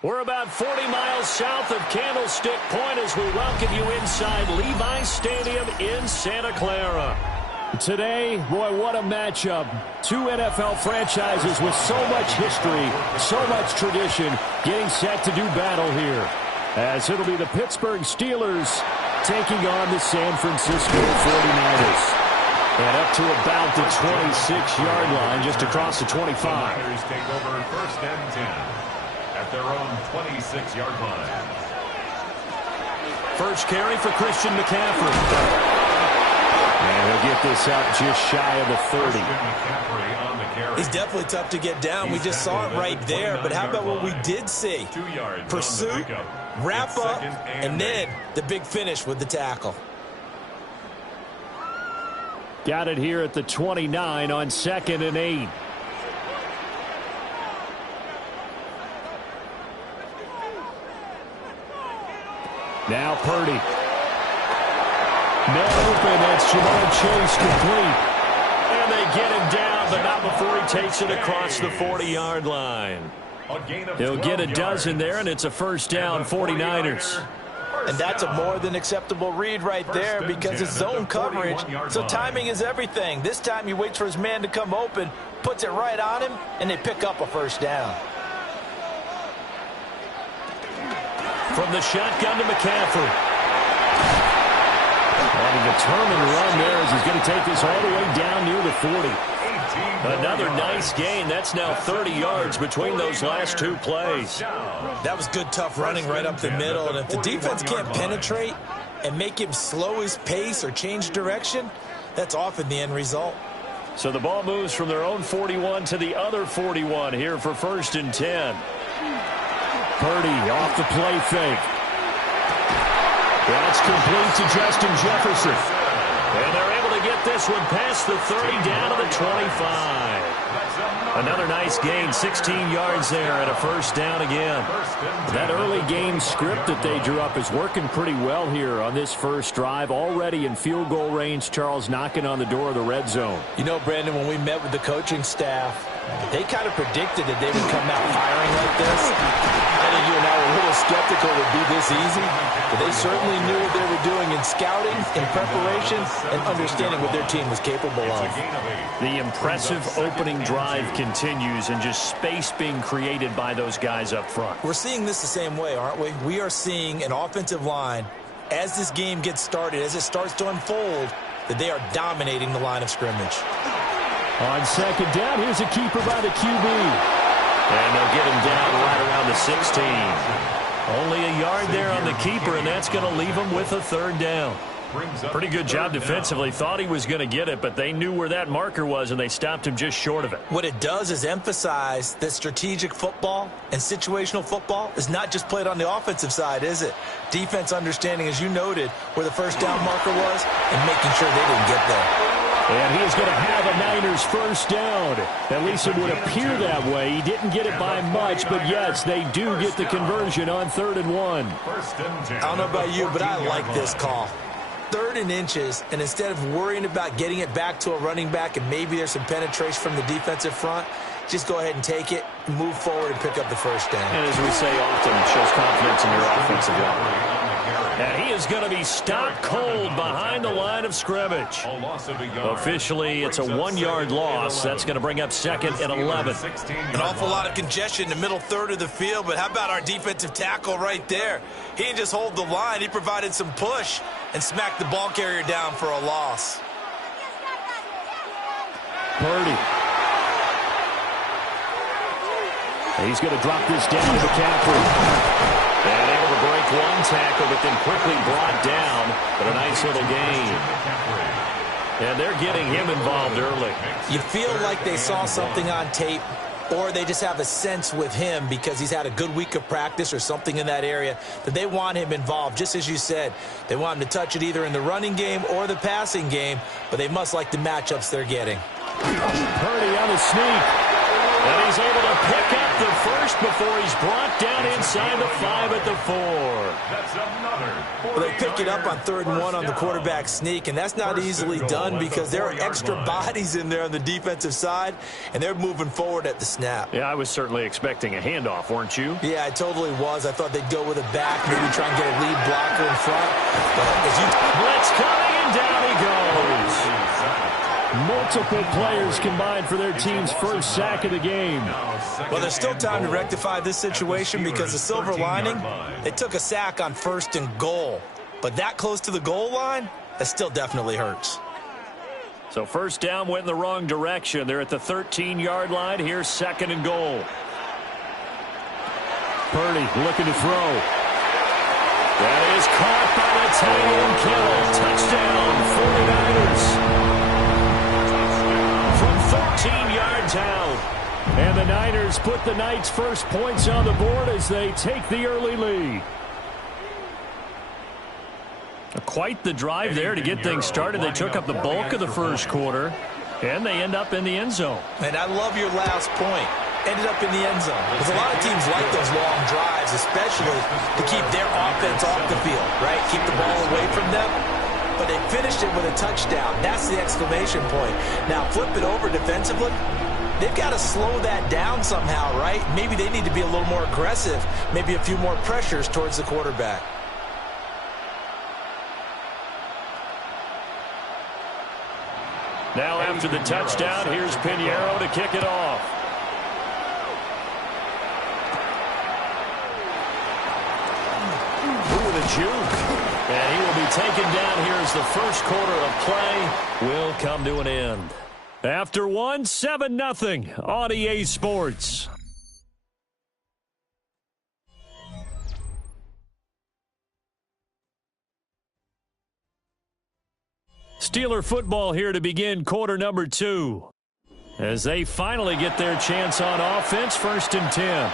We're about 40 miles south of Candlestick Point as we welcome you inside Levi's Stadium in Santa Clara. Today, boy, what a matchup. Two NFL franchises with so much history, so much tradition, getting set to do battle here. As it'll be the Pittsburgh Steelers taking on the San Francisco 49ers. And up to about the 26-yard line, just across the 25. The Niners take over first and 10 at their own 26-yard line. First carry for Christian McCaffrey. And he'll get this out just shy of the 30. He's definitely tough to get down. We just saw it right there. But how about what we did see? Pursuit, wrap up, and then the big finish with the tackle. Got it here at the 29 on 2nd and 8. Now Purdy. Not open. That's Jamar Chase complete. And they get him down, but not before he takes it across the 40-yard line. He'll get a dozen there, and it's a first down, 49ers. And that's a more than acceptable read right there because it's zone coverage, so timing is everything. This time he waits for his man to come open, puts it right on him, and they pick up a first down. From the shotgun to McCaffrey. And a determined run there as he's going to take this all the way down near the 40. Another nice gain. That's now 30 yards between those last two plays. That was good, tough running right up the middle. And if the defense can't penetrate and make him slow his pace or change direction, that's often the end result. So the ball moves from their own 41 to the other 41 here for first and 10. Purdy off the play fake. That's complete to Justin Jefferson. And they're able to get this one past the 30 down to the 25. Another nice gain, 16 yards there and a first down again. That early game script that they drew up is working pretty well here on this first drive. Already in field goal range, Charles, knocking on the door of the red zone. You know, Brandon, when we met with the coaching staff, they kind of predicted that they would come out firing like this. And a you and I were a little skeptical it would be this easy, but they certainly knew what they were doing in scouting, in preparation, and understanding what their team was capable of. The impressive opening drive continues, and just space being created by those guys up front. We're seeing this the same way, aren't we? We are seeing an offensive line, as this game gets started, as it starts to unfold, that they are dominating the line of scrimmage. On second down, here's a keeper by the QB. And they'll get him down right around the 16. Only a yard there on the keeper, and that's going to leave him with a third down. Pretty good job defensively. Thought he was going to get it, but they knew where that marker was, and they stopped him just short of it. What it does is emphasize that strategic football and situational football is not just played on the offensive side, is it? Defense understanding, as you noted, where the first down marker was and making sure they didn't get there. And he is going to have a Niners first down. At least it would appear that way. He didn't get it by much, but yes, they do get the conversion on 3rd and 1. I don't know about you, but I like this call. 3rd and inches, and instead of worrying about getting it back to a running back and maybe there's some penetration from the defensive front, just go ahead and take it, move forward, and pick up the first down. And as we say often, it shows confidence in your offensive line. And he is going to be stopped cold behind the line of scrimmage. Officially, it's a 1-yard loss. That's going to bring up 2nd and 11. An awful lot of congestion in the middle third of the field, but how about our defensive tackle right there? He didn't just hold the line. He provided some push and smacked the ball carrier down for a loss. Purdy. He's going to drop this down to McCaffrey. And able to break one tackle, but then quickly brought down. But a nice little gain. And they're getting him involved early. You feel like they saw something on tape, or they just have a sense with him because he's had a good week of practice or something in that area that they want him involved. Just as you said, they want him to touch it either in the running game or the passing game, but they must like the matchups they're getting. Purdy on the sneak. And he's able to pick up the first before he's brought down inside the 5 at the 4. That's another. Well, they pick it up on 3rd and 1 on the quarterback sneak, and that's not easily done because there are extra bodies in there on the defensive side, and they're moving forward at the snap. Yeah, I was certainly expecting a handoff, weren't you? Yeah, I totally was. I thought they'd go with a back, maybe try and get a lead blocker in front. But as you blitz coming, and down he goes. Multiple players combined for their team's first sack of the game. Well, there's still time to rectify this situation because the silver lining, they took a sack on 1st and goal. But that close to the goal line, that still definitely hurts. So first down went in the wrong direction. They're at the 13-yard line. Here's 2nd and goal. Purdy looking to throw. That is caught by the tight end Kittle. Touchdown, 49ers. From 14 yards out. And the Niners put the Knights' first points on the board as they take the early lead. Quite the drive there to get things started. They took up the bulk of the first quarter, and they end up in the end zone. And I love your last point. Ended up in the end zone. Because a lot of teams like those long drives, especially to keep their offense off the field, right? Keep the ball away from them. But they finished it with a touchdown. That's the exclamation point. Now, flip it over defensively. They've got to slow that down somehow, right? Maybe they need to be a little more aggressive. Maybe a few more pressures towards the quarterback. Now after the touchdown, here's Pinheiro to kick it off. With a juke. And he will be taken down here as the first quarter of play will come to an end. After 7-0 on EA Sports. Steeler football here to begin quarter number 2. As they finally get their chance on offense, 1st and 10.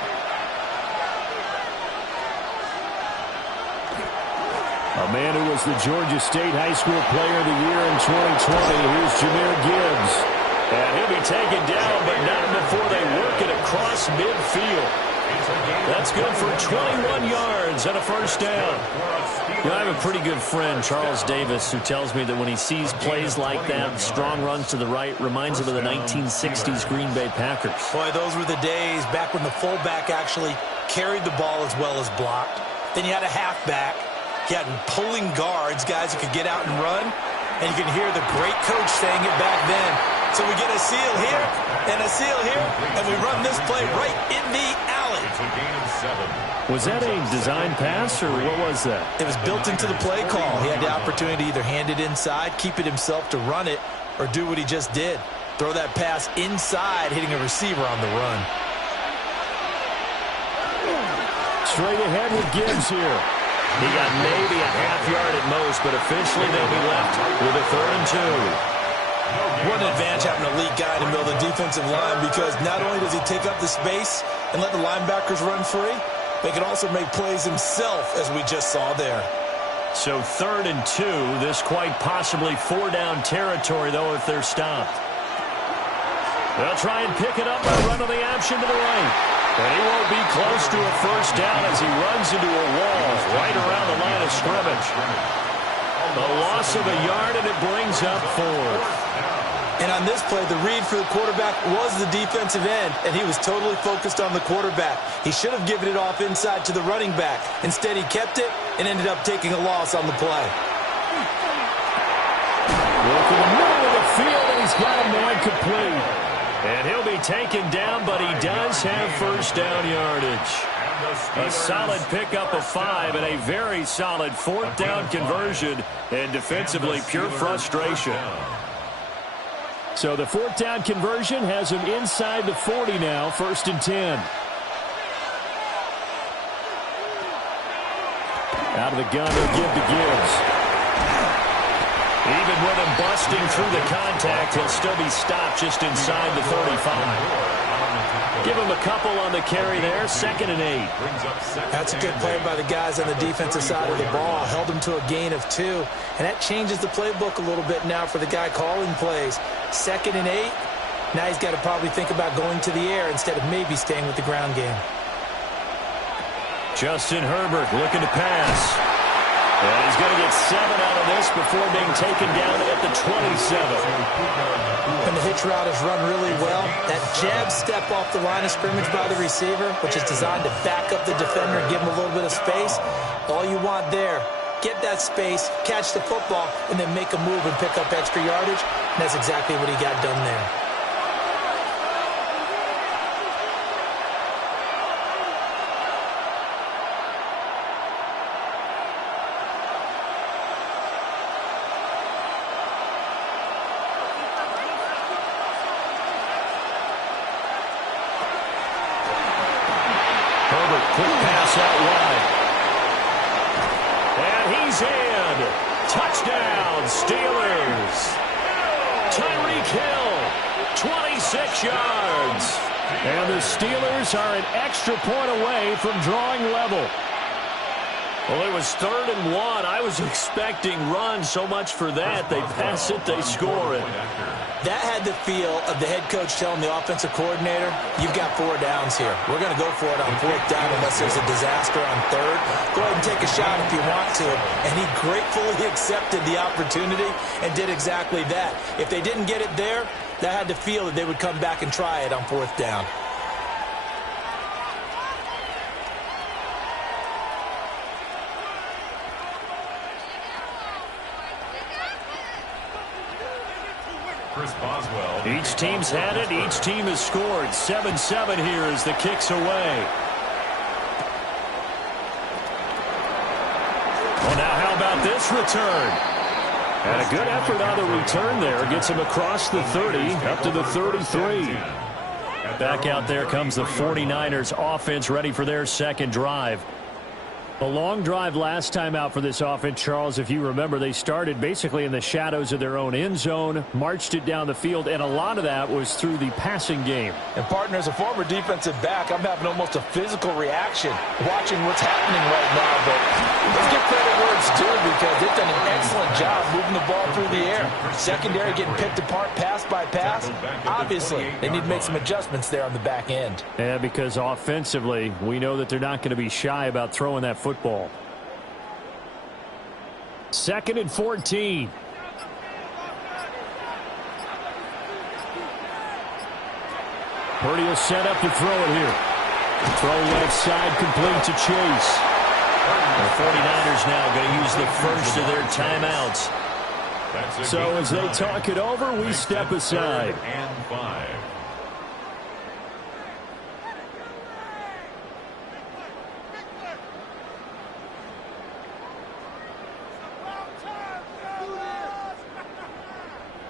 A man who was the Georgia State High School Player of the Year in 2020. Here's Jahmyr Gibbs. And he'll be taken down, but not before they work it across midfield. That's good for 21 yards and a first down. You know, I have a pretty good friend, Charles Davis, who tells me that when he sees plays like that, strong runs to the right, reminds him of the 1960s Green Bay Packers. Boy, those were the days back when the fullback actually carried the ball as well as blocked. Then you had a halfback. You had pulling guards, guys who could get out and run. And you can hear the great coach saying it back then. So we get a seal here and a seal here, and we run this play right in the alley. It's a gain of 7. Was that a design pass, or what was that? It was built into the play call. He had the opportunity to either hand it inside, keep it himself to run it, or do what he just did. Throw that pass inside, hitting a receiver on the run. Straight ahead with Gibbs here. He got maybe a half yard at most, but officially they'll be left with a 3rd and 2. What an advantage having an elite guy in the middle of the defensive line, because not only does he take up the space and let the linebackers run free, but he can also make plays himself, as we just saw there. So 3rd and 2, this quite possibly 4-down territory, though, if they're stopped. They'll try and pick it up by running the option to the right. And he won't be close to a first down as he runs into a wall right around the line of scrimmage. A loss of a yard, and it brings up 4th. And on this play, the read for the quarterback was the defensive end, and he was totally focused on the quarterback. He should have given it off inside to the running back. Instead, he kept it and ended up taking a loss on the play. Look in the middle of the field, and he's got a man complete. And he'll be taken down, but he does have first down yardage. A solid pickup of 5 and a very solid 4th down conversion, and defensively pure frustration. So the 4th down conversion has him inside the 40 now, 1st and 10. Out of the gun, he'll give to Gibbs. Even with him busting through the contact, he'll still be stopped just inside the 35. Give him a couple on the carry there, 2nd and 8. That's a good play by the guys on the defensive side of the ball. Held him to a gain of 2. And that changes the playbook a little bit now for the guy calling plays. 2nd and 8. Now he's got to probably think about going to the air instead of maybe staying with the ground game. Justin Herbert looking to pass. And he's going to get 7 out of this before being taken down at the 27. And the hitch route is run really well. That jab step off the line of scrimmage by the receiver, which is designed to back up the defender and give him a little bit of space. All you want there, get that space, catch the football, and then make a move and pick up extra yardage. And that's exactly what he got done there. Quick pass out wide. And he's in. Touchdown, Steelers. Tyreek Hill, 26 yards. And the Steelers are an extra point away from drawing level. Well, it was 3rd and 1. I was expecting run, so much for that. They pass it, they score it. That had the feel of the head coach telling the offensive coordinator, you've got 4 downs here. We're going to go for it on 4th down unless there's a disaster on 3rd. Go ahead and take a shot if you want to. And he gratefully accepted the opportunity and did exactly that. If they didn't get it there, that had the feel that they would come back and try it on 4th down. Each team's had it. Each team has scored. 7-7 here as the kick's away. Well, now how about this return? And a good effort on the return there. Gets him across the 30, up to the 33. Back out there comes the 49ers offense, ready for their 2nd drive. A long drive last time out for this offense, Charles. If you remember, they started basically in the shadows of their own end zone, marched it down the field, and a lot of that was through the passing game. And, partner, as a former defensive back, I'm having almost a physical reaction watching what's happening right now. But let's give credit where it's due, because they've done an excellent job moving the ball through the air. Secondary getting picked apart pass by pass. Obviously, they need to make some adjustments there on the back end. Yeah, because offensively, we know that they're not going to be shy about throwing that football. 2nd and 14. Purdy will set up to throw it here. Throw left side, complete to Chase. The 49ers now going to use the first of their timeouts. So as they talk it over, we step aside. And 5.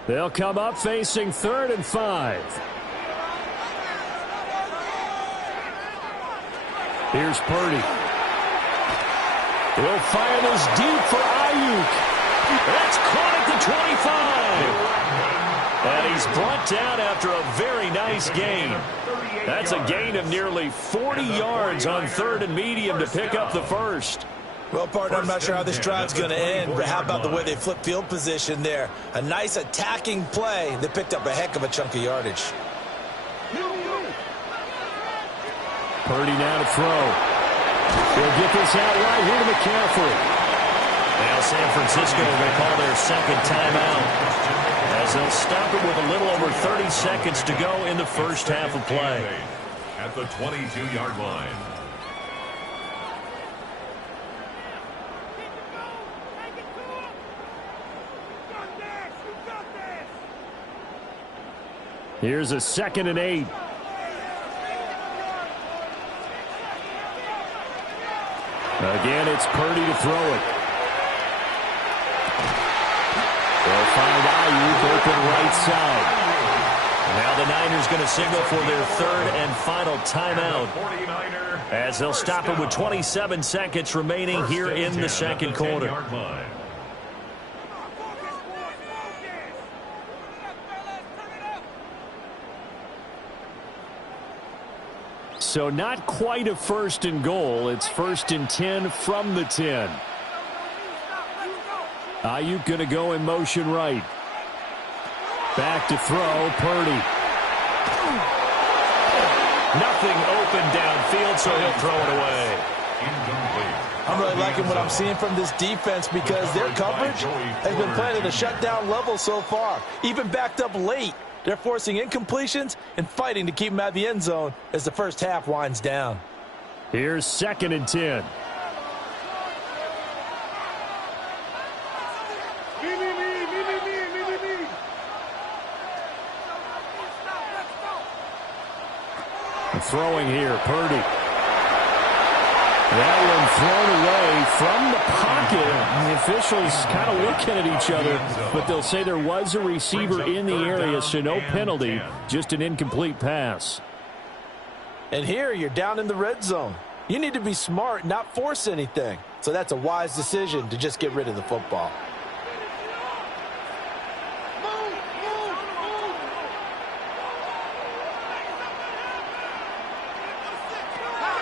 They'll come up facing 3rd and 5. Here's Purdy. He'll fire this deep for Ayuk. That's caught at the 25. And he's brought down after a very nice gain. That's a gain of nearly 40 yards on 3rd and medium to pick up the first. Well, partner, I'm not sure how this drive's going to end, but how about the way they flip field position there? A nice attacking play. They picked up a heck of a chunk of yardage. Purdy now to throw. He'll get this out right here to McCaffrey. Now San Francisco will call their second timeout as they'll stop it with a little over 30 seconds to go in the first half of play. At the 22-yard line. Here's a 2nd and 8. Again, it's Purdy to throw it. They'll find Ayuk open right side. Now the Niners going to signal for their 3rd and final timeout as they'll stop it with 27 seconds remaining here in the second quarter. So not quite a 1st and goal. It's 1st and 10 from the 10. Ayuk going to go in motion right. Back to throw, Purdy. Nothing open downfield, so he'll throw it away. I'm really liking what I'm seeing from this defense because their coverage has been playing at a shutdown level so far. Even backed up late. They're forcing incompletions and fighting to keep them out of the end zone as the first half winds down. Here's 2nd and 10. Throwing here, Purdy. That one thrown away from the pocket. The officials kind of looking at each other, but they'll say there was a receiver in the area, so no penalty, just an incomplete pass. And here you're down in the red zone. You need to be smart, not force anything. So that's a wise decision to just get rid of the football.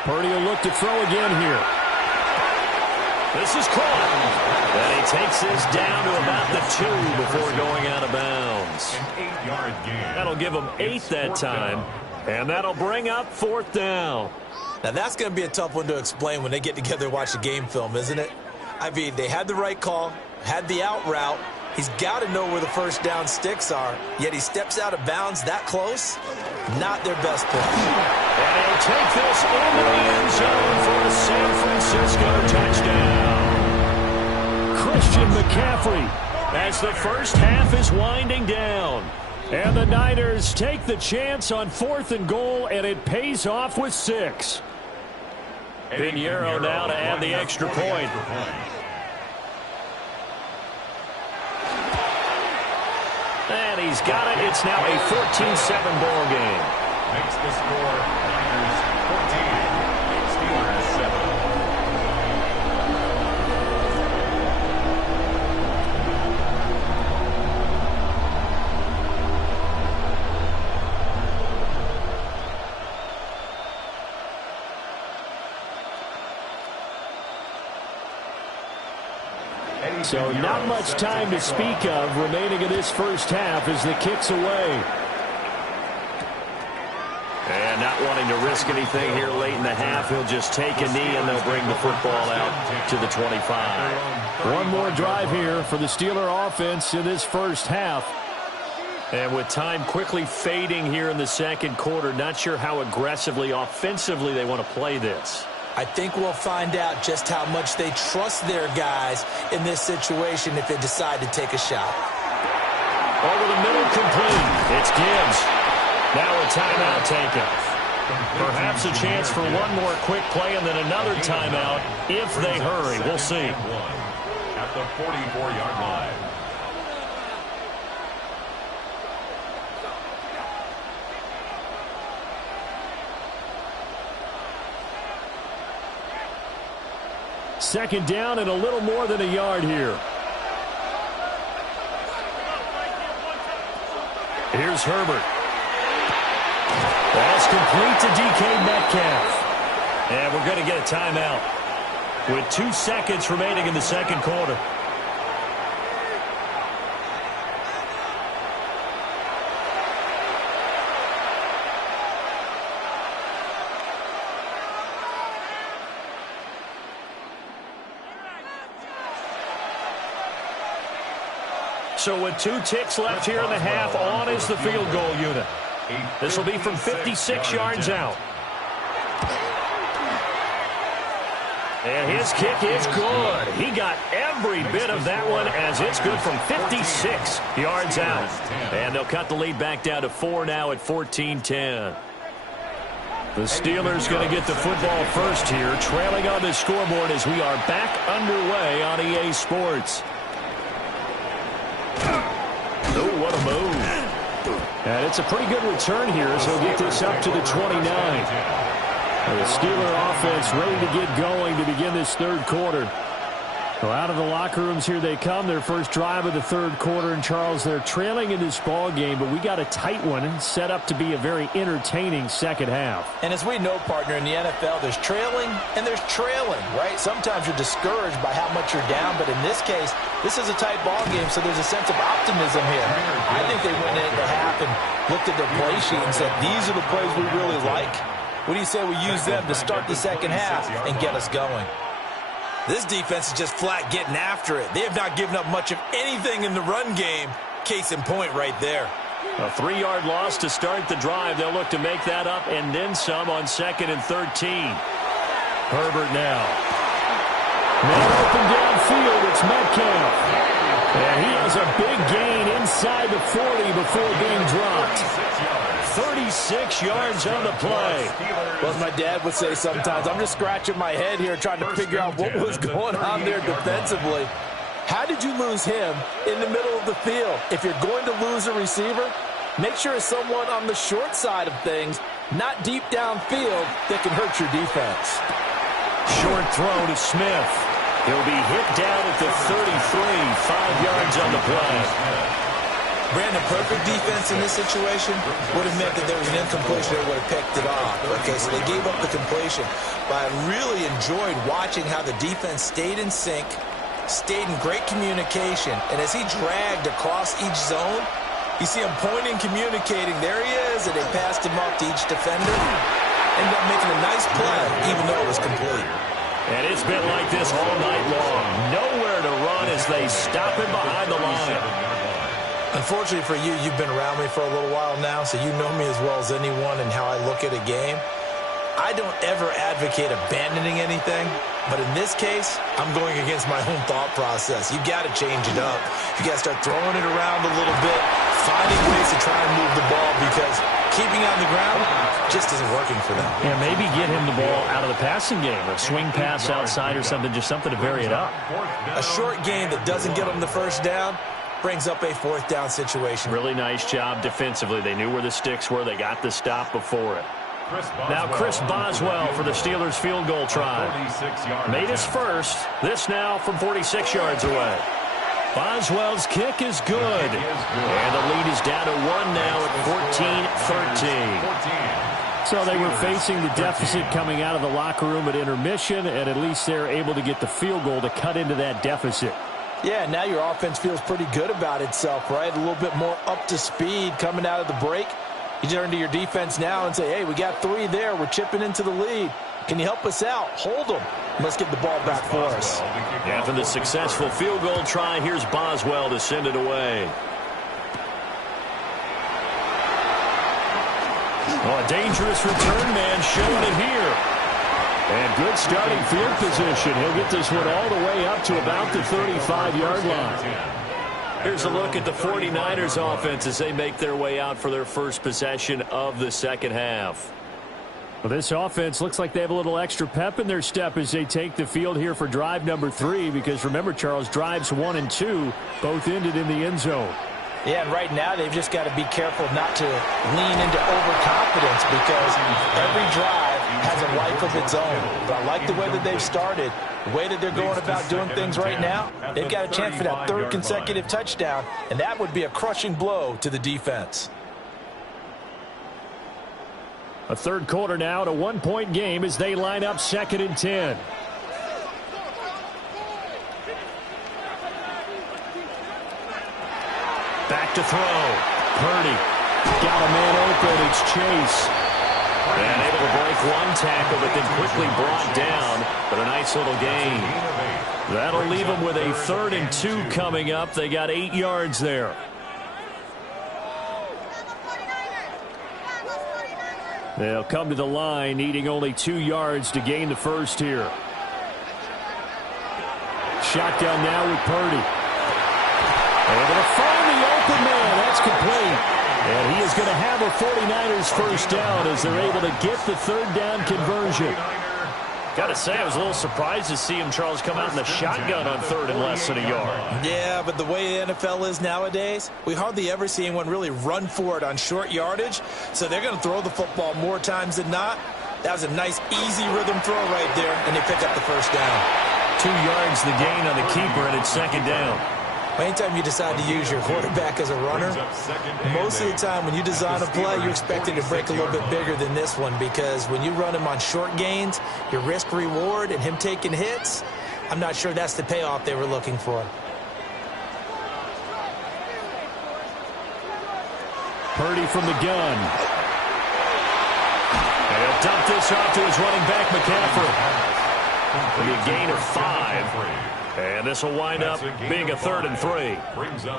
Purdy will look to throw again here. This is caught. And he takes this down to about the 2 before going out of bounds. An 8-yard gain. That'll give them 8 that time. And that'll bring up 4th down. Now that's going to be a tough one to explain when they get together and watch the game film, isn't it? I mean, they had the right call, had the out route. He's got to know where the first down sticks are, yet he steps out of bounds that close. Not their best play. And he'll take this into the end zone for a San Francisco touchdown. Christian McCaffrey as the first half is winding down. And the Niners take the chance on 4th and goal, and it pays off with 6. Pinheiro now to add the extra point. And he's got it. It's now a 14-7 ball game. Makes the score Niners 14, Steelers 7. So not much time to speak of remaining in this first half as the kick's away. And not wanting to risk anything here late in the half, he'll just take a knee and they'll bring the football out to the 25. One more drive here for the Steeler offense in this first half. And with time quickly fading here in the second quarter, not sure how aggressively, offensively they want to play this. I think we'll find out just how much they trust their guys in this situation if they decide to take a shot. Over the middle, complete. It's Gibbs. Now a timeout taken. Perhaps a chance for one more quick play and then another timeout if they hurry. We'll see. At the 44-yard line. Second down and a little more than a yard here. Here's Herbert. That's complete to DK Metcalf. And we're going to get a timeout with 2 seconds remaining in the second quarter. So with 2 ticks left here in the half, on is the field goal unit. This will be from 56 yards out. And his kick is good. He got every bit of that one as it's good from 56 yards out. And they'll cut the lead back down to 4 now at 14-10. The Steelers going to get the football first here, trailing on the scoreboard as we are back underway on EA Sports. Oh, what a move. And it's a pretty good return here, so he'll get this up to the 29. The Steeler offense ready to get going to begin this third quarter. So out of the locker rooms here they come, their first drive of the third quarter. And, Charles, they're trailing in this ball game, but we got a tight one set up to be a very entertaining second half. And as we know, partner, in the NFL, there's trailing and there's trailing, right? Sometimes you're discouraged by how much you're down, but in this case, this is a tight ball game, so there's a sense of optimism here. I think they went into half and looked at their play sheet and said, these are the plays we really like. What do you say we use them to start the second half and get us going? This defense is just flat getting after it. They have not given up much of anything in the run game. Case in point right there. A 3-yard loss to start the drive. They'll look to make that up and then some on 2nd and 13. Herbert now. Man open downfield. It's Metcalf. And he has a big gain inside the 40 before being dropped. 36 yards on the play. Well, as my dad would say sometimes, I'm just scratching my head here trying to figure out what was going on there defensively. How did you lose him in the middle of the field? If you're going to lose a receiver, make sure it's someone on the short side of things, not deep downfield, that can hurt your defense. Short throw to Smith. He'll be hit down at the 33, 5 yards on the play. Brandon, perfect defense in this situation would have meant that there was an incompletion that would have picked it off. Okay, so they gave up the completion. But I really enjoyed watching how the defense stayed in sync, stayed in great communication, and as he dragged across each zone, you see him pointing, communicating. There he is, and they passed him off to each defender. Ended up making a nice play, even though it was complete. And it's been like this all night long. Nowhere to run as they stop him behind the line. Unfortunately for you, you've been around me for a little while now, so you know me as well as anyone and how I look at a game. I don't ever advocate abandoning anything, but in this case, I'm going against my own thought process. You got to change it up. You got to start throwing it around a little bit, finding ways to try and move the ball, because keeping it on the ground just isn't working for them. Yeah, maybe get him the ball out of the passing game, a swing pass outside or something, just something to vary it up. A short game that doesn't get them the first down brings up a 4th down situation. Really nice job defensively. They knew where the sticks were. They got the stop before it. Now Chris Boswell for the Steelers field goal try. Made his first. This now from 46 yards away. Boswell's kick is good. And the lead is down to 1 now at 14-13. So they were facing the deficit coming out of the locker room at intermission, and at least they're able to get the field goal to cut into that deficit. Yeah, now your offense feels pretty good about itself, right? A little bit more up to speed coming out of the break. You turn to your defense now and say, hey, we got 3 there. We're chipping into the lead. Can you help us out? Hold them. Let's get the ball back for us. After the successful field goal try, here's Boswell to send it away. Oh, a dangerous return man showing it here. And good starting field position. He'll get this one all the way up to about the 35-yard line. Here's a look at the 49ers offense as they make their way out for their first possession of the second half. Well, this offense looks like they have a little extra pep in their step as they take the field here for drive number 3, because remember, Charles, drives 1 and 2 both ended in the end zone. Yeah, and right now they've just got to be careful not to lean into overconfidence, because every drive has a life of its own. But I like the way that they've started, the way that they're going about doing things right now. They've got a chance for that 3rd consecutive touchdown, and that would be a crushing blow to the defense. A 3rd quarter now, at a 1-point game as they line up 2nd and 10. Back to throw. Purdy got a man open. It's Chase. And able to break 1 tackle, but then quickly brought down. But a nice little gain. That'll leave them with a 3rd and 2 coming up. They got 8 yards there. They'll come to the line, needing only 2 yards to gain the first here. Shotgun now with Purdy. Able to find the open man. That's complete. And he is going to have a 49ers first down as they're able to get the 3rd down conversion. Got to say, I was a little surprised to see him, Charles, come out in the shotgun on 3rd and less than a yard. Yeah, but the way the NFL is nowadays, we hardly ever see anyone really run for it on short yardage. So they're going to throw the football more times than not. That was a nice, easy rhythm throw right there, and they pick up the first down. 2 yards the gain on the keeper, and it's 2nd down. Anytime you decide to use your quarterback as a runner, most of the time when you design a play, you expect it to break a little bit bigger than this one, because when you run him on short gains, your risk-reward and him taking hits, I'm not sure that's the payoff they were looking for. Purdy from the gun. And he'll dump this off to his running back, McCaffrey. It'll be a gain of 5. And this will wind up being a 3rd and 3.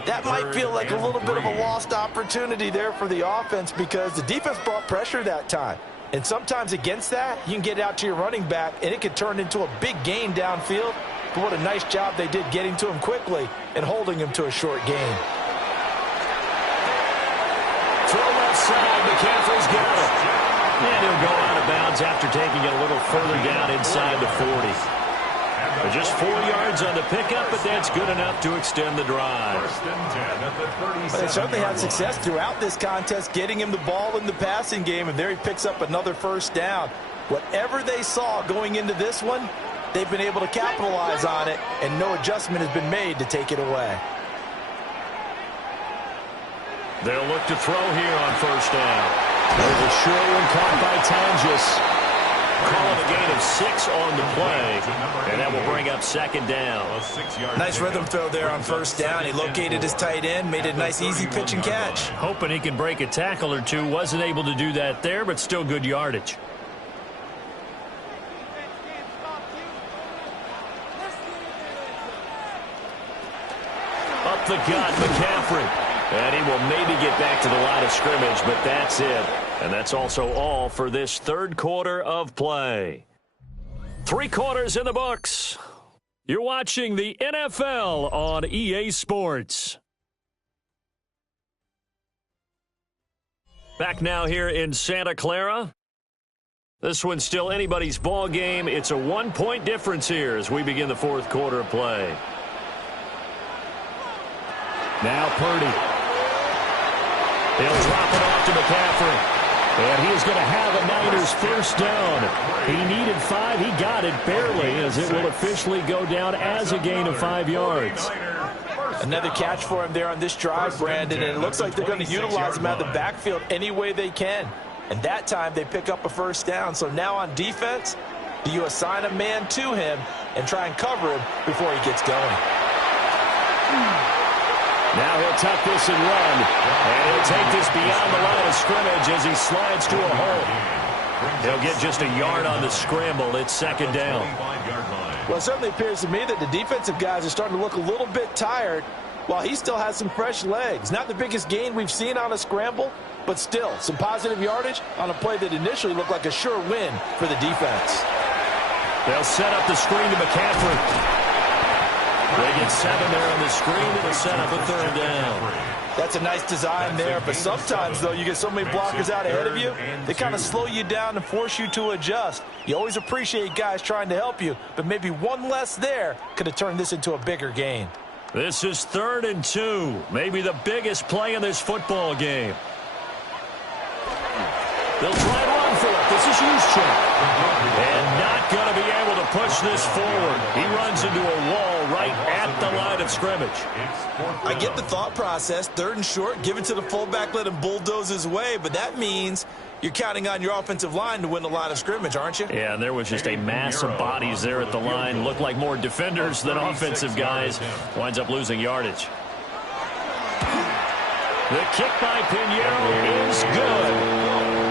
That might feel like a little bit of a lost opportunity there for the offense, because the defense brought pressure that time. And sometimes against that, you can get out to your running back, and it could turn into a big gain downfield. But what a nice job they did getting to him quickly and holding him to a short gain. Throw left side, McCaffrey's got it. And he'll go out of bounds after taking it a little further down inside the 40. Just 4 yards on the pickup, but that's good enough to extend the drive. But they certainly had success throughout this contest, getting him the ball in the passing game, and there he picks up another first down. Whatever they saw going into this one, they've been able to capitalize on it, and no adjustment has been made to take it away. They'll look to throw here on first down. There's a short one caught by Tonjes. Calling a gain of 6 on the play, and that will bring up 2nd down. Nice rhythm throw there on first down. He located his tight end, made it a nice easy pitch and catch. Hoping he can break a tackle or two. Wasn't able to do that there, but still good yardage. Up the gut, McCaffrey. And he will maybe get back to the line of scrimmage, but that's it. And that's also all for this 3rd quarter of play. 3 quarters in the books. You're watching the NFL on EA Sports. Back now here in Santa Clara. This one's still anybody's ball game. It's a 1-point difference here as we begin the 4th quarter of play. Now Purdy. He'll drop it off to McCaffrey. And he is going to have a Niners first down. He needed 5. He got it barely, as it will officially go down as a gain of 5 yards. Another catch for him there on this drive, Brandon, and it looks like they're going to utilize him out of the backfield any way they can. And that time they pick up a first down. So now on defense, do you assign a man to him and try and cover him before he gets going? Now he'll tuck this and run. And he'll take this beyond the line of scrimmage as he slides to a hole. He'll get just a yard on the scramble. It's second down. Well, it certainly appears to me that the defensive guys are starting to look a little bit tired while he still has some fresh legs. Not the biggest gain we've seen on a scramble, but still some positive yardage on a play that initially looked like a sure win for the defense. They'll set up the screen to McCaffrey. They get 7 there on the screen, and they'll set up a third down. That's a nice design there, but sometimes, though, you get so many blockers out ahead of you, they kind of slow you down and force you to adjust. You always appreciate guys trying to help you, but maybe one less there could have turned this into a bigger gain. This is 3rd and 2, maybe the biggest play in this football game. They'll try and run for it. This is Juszczyk. And not going to be able to push this forward. He runs into a wall right at the line of scrimmage. I get the thought process. 3rd and short, give it to the fullback, let him bulldoze his way, but that means you're counting on your offensive line to win the line of scrimmage, aren't you? Yeah, and there was just a mass of bodies there at the line. Looked like more defenders than offensive guys. Winds up losing yardage. The kick by Pinheiro is good.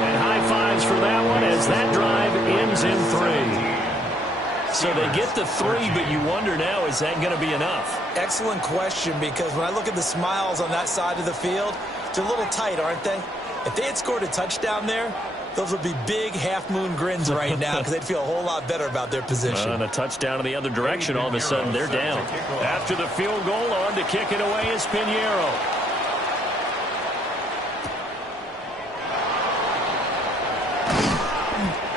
And high fives for that one as that drive ends in 3. So they get the 3, but you wonder now, is that going to be enough? Excellent question, because when I look at the smiles on that side of the field, they're a little tight, aren't they? If they had scored a touchdown there, those would be big half-moon grins right now because they'd feel a whole lot better about their position. And a touchdown in the other direction, all of a sudden they're down. After the field goal, on to kick it away is Pinheiro.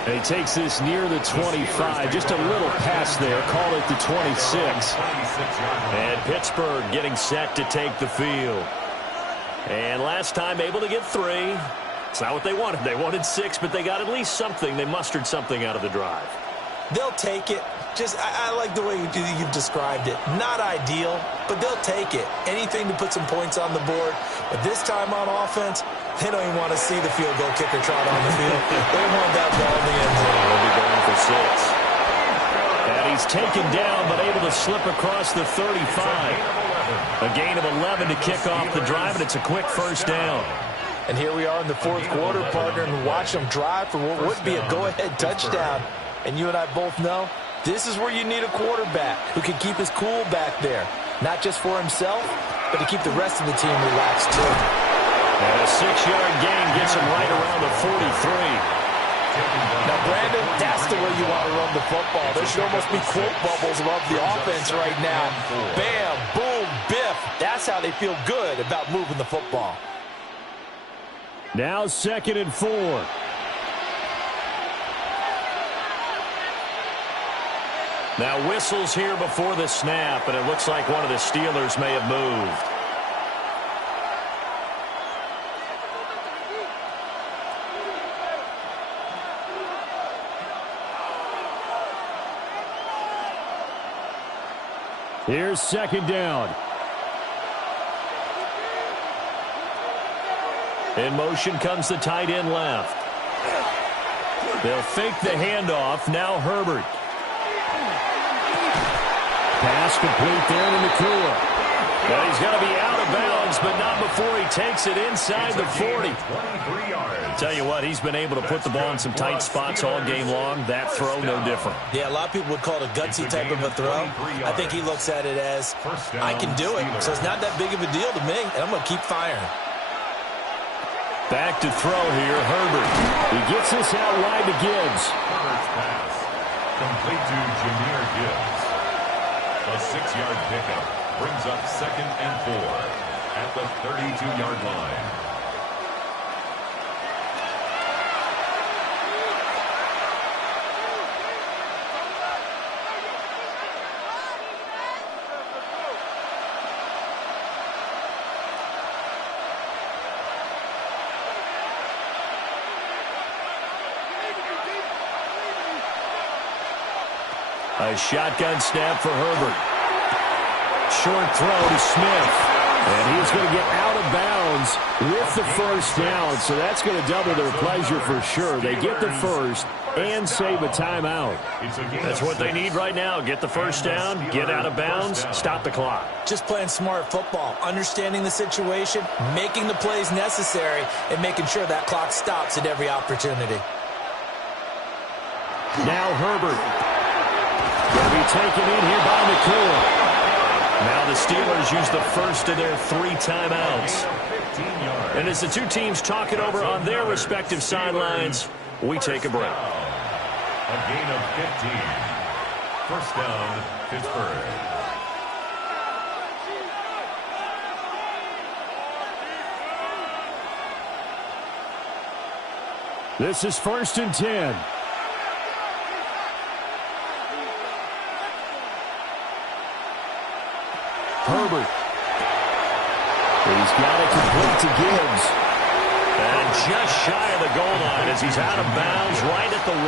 He takes this near the 25, just a little pass there, call it the 26. And Pittsburgh getting set to take the field. And last time able to get 3. It's not what they wanted. They wanted 6, but they got at least something. They mustered something out of the drive. They'll take it. I like the way you've described it. Not ideal, but they'll take it. Anything to put some points on the board. But this time on offense, they don't even want to see the field goal kicker trot on the field. They want that ball in the end zone. They'll be going for 6. And he's taken down, but able to slip across the 35. A gain of 11 to kick off the drive, and it's a quick first down. And here we are in the 4th quarter, partner, and watch them drive for what would be a go-ahead touchdown. And you and I both know this is where you need a quarterback who can keep his cool back there. Not just for himself, but to keep the rest of the team relaxed, too. And a 6-yard gain gets him right around the 43. Now, Brandon, that's the way you want to run the football. There should almost be quote bubbles above the offense right now. Bam, boom, biff. That's how they feel good about moving the football. Now 2nd and 4. Now whistles here before the snap, and it looks like one of the Steelers may have moved. Here's 2nd down. In motion comes the tight end left. They'll fake the handoff. Now Herbert. Pass complete there to Nakua. Well, he's going to be out of bounds, but not before he takes it inside the 40. Tell you what, he's been able to put the ball in some tight spots all game long. That throw, no different. Yeah, a lot of people would call it a gutsy type of a throw. I think he looks at it as, I can do it, so it's not that big of a deal to me, and I'm going to keep firing. Back to throw here, Herbert. He gets this out wide to Gibbs. Herbert's pass complete to Jahmyr Gibbs. A 6-yard pickup brings up 2nd and 4 at the 32-yard line. A shotgun snap for Herbert. Short throw to Smith. And he's going to get out of bounds with the first down. So that's going to double their pleasure for sure. They get the first, and save a timeout. That's what they need right now. Get the first down, get out of bounds, stop the clock. Just playing smart football, understanding the situation, making the plays necessary, and making sure that clock stops at every opportunity. Now Herbert. Going to be taken in here by McCoy. Now the Steelers use the first of their 3 timeouts. And as the two teams talk it over on their respective sidelines, we take a break. A gain of 15. First down, Pittsburgh. This is 1st and 10. Herbert. He's got it complete to Gibbs. And just shy of the goal line as he's out of bounds right at the 1.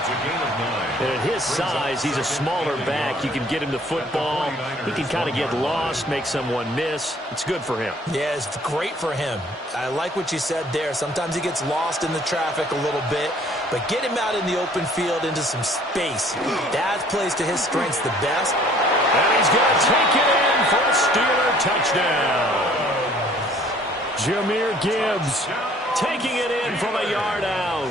It's a gain of 9. And at his size, he's a smaller back. You can get him the football. He can kind of get lost, make someone miss. It's good for him. Yeah, it's great for him. I like what you said there. Sometimes he gets lost in the traffic a little bit, but get him out in the open field into some space. That plays to his strengths the best. And he's going to take it in for a Steeler touchdown. Jahmyr Gibbs taking it in from a yard out.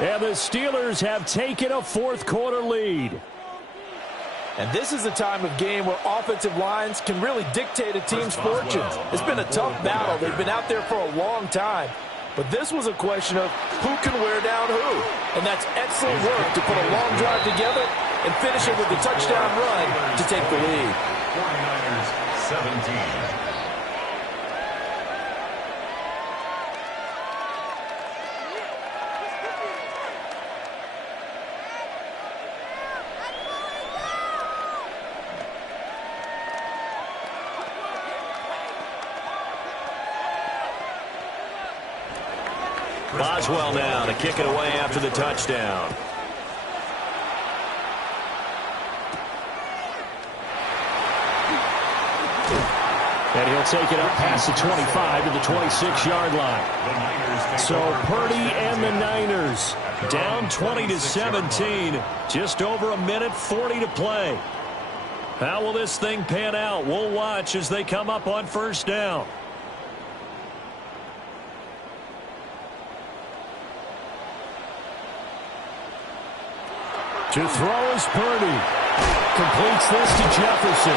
And the Steelers have taken a fourth-quarter lead. And this is a time of game where offensive lines can really dictate a team's fortunes. It's been a tough battle. They've been out there for a long time. But this was a question of who can wear down who. And that's excellent work to put a long drive together and finish it with a touchdown run to take the lead. 49ers 17. Boswell now to kick it away after the touchdown. And he'll take it up past the 25 to the 26-yard line. So Purdy and the Niners down 20-17. Just over a minute 40 to play. How will this thing pan out? We'll watch as they come up on first down. To throw is Purdy. Completes this to Jefferson.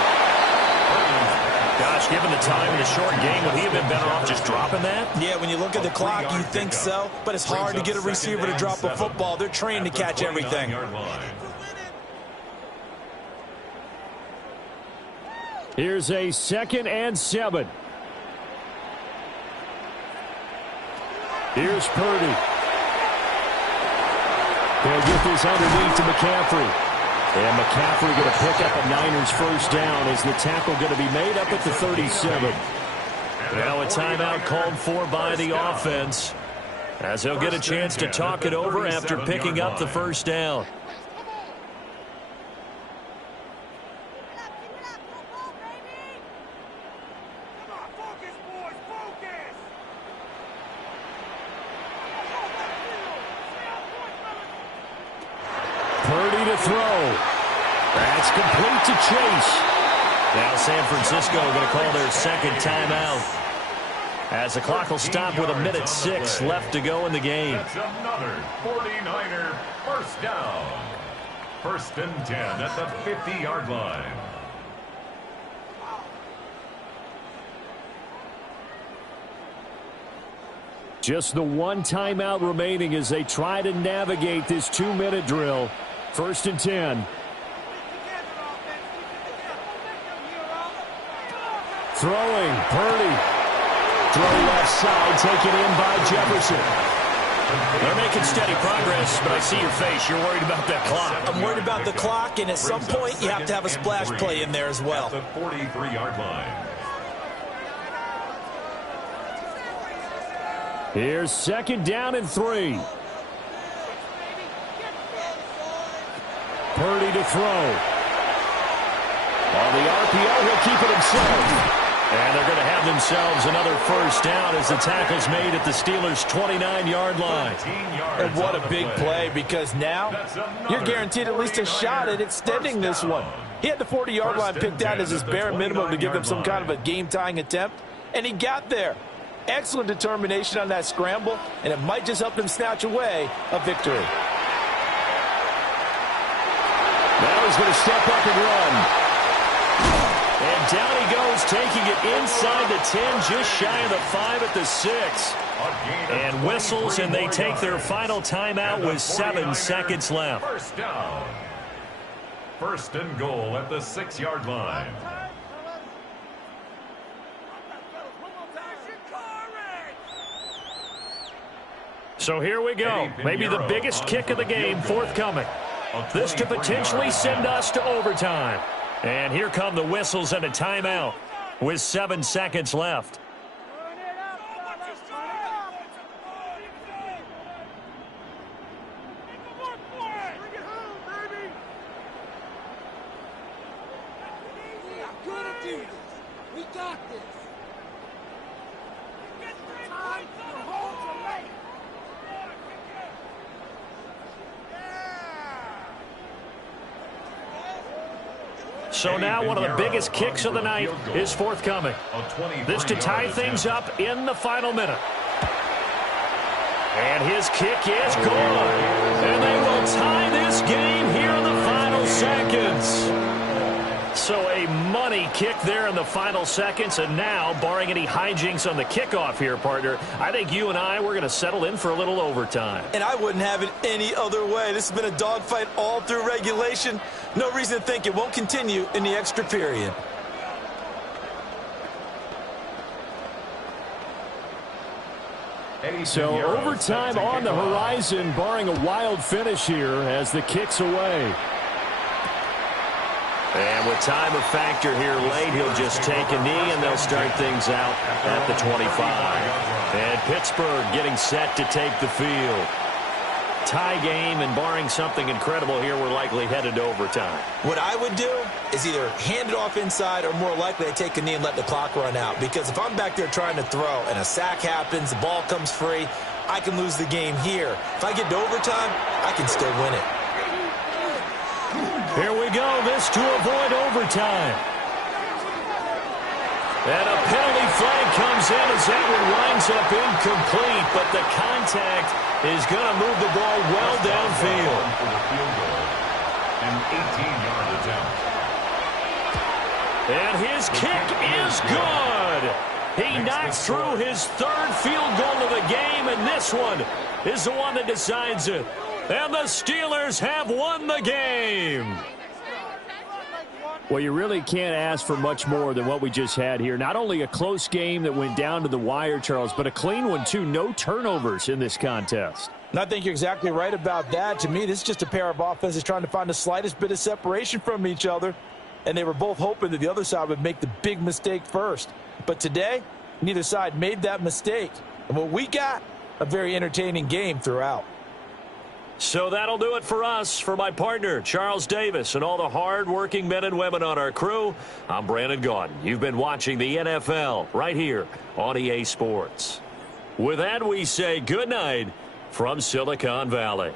Gosh, given the time in the short game, would he have been better off just dropping that? Yeah, when you look at the clock, you think so. But it's hard to get a receiver to drop a football. They're trained to catch everything. Here's a 2nd and 7. Here's Purdy. They'll get this underneath to McCaffrey. And McCaffrey going to pick up a Niners first down as the tackle going to be made up at the 37. Now a timeout called for by the offense as they'll get a chance to talk it over after picking up the first down. Purdy to throw. That's complete to Chase. Now San Francisco going to call their second timeout as the clock will stop with 1:06 left to go in the game. That's another 49er first down. 1st and 10 at the 50-yard line. Just the one timeout remaining as they try to navigate this 2-minute drill. 1st and 10. Throwing, Purdy. Throw left side, taken in by Jefferson. They're making steady progress, but I see your face. You're worried about that clock. I'm worried about the clock, and at some point, you have to have a splash play in there as well. At the 43-yard line. Here's 2nd down and 3. Purdy to throw. On the RPO, he'll keep it himself. And they're going to have themselves another first down as the tackle's made at the Steelers' 29-yard line. And what a big play, because now you're guaranteed at least a shot at extending this one. He had the 40-yard line picked out as his bare minimum to give them some kind of a game-tying attempt, and he got there. Excellent determination on that scramble, and it might just help them snatch away a victory. Now he's going to step up and run. And down he goes, taking it inside the 10, just shy of the 5 at the 6. And whistles, and they take their final timeout with 7 seconds left. First down. First and goal at the 6-yard line. So here we go. Maybe the biggest kick of the game forthcoming. This to potentially send us to overtime. And here come the whistles and a timeout with 7 seconds left. So now one of the biggest kicks of the night is forthcoming. This to tie things up in the final minute. And his kick is good. And they will tie this game here in the final seconds. So a money kick there in the final seconds. And now, barring any hijinks on the kickoff here, partner, I think you and I, we're going to settle in for a little overtime. And I wouldn't have it any other way. This has been a dogfight all through regulation. No reason to think it won't continue in the extra period. So overtime on the horizon, barring a wild finish here as the kick's away. And with time a factor here late, he'll just take a knee and they'll start things out at the 25. And Pittsburgh getting set to take the field. Tie game, and barring something incredible here, we're likely headed to overtime. What I would do is either hand it off inside or more likely I take a knee and let the clock run out. Because if I'm back there trying to throw and a sack happens, the ball comes free, I can lose the game here. If I get to overtime, I can still win it. Here we go. This to avoid overtime. And a penalty flag comes in as that one winds up incomplete, but the contact is going to move the ball well downfield. For the field goal, an 18-yard attempt. And his kick is good. He knocks through his third field goal of the game, and this one is the one that decides it. And the Steelers have won the game. Well, you really can't ask for much more than what we just had here. Not only a close game that went down to the wire, Charles, but a clean one, too. No turnovers in this contest. And I think you're exactly right about that. To me, this is just a pair of offenses trying to find the slightest bit of separation from each other. And they were both hoping that the other side would make the big mistake first. But today, neither side made that mistake. And what we got, a very entertaining game throughout. So that'll do it for us. For my partner, Charles Davis, and all the hard-working men and women on our crew, I'm Brandon Gaudin. You've been watching the NFL right here on EA Sports. With that, we say good night from Silicon Valley.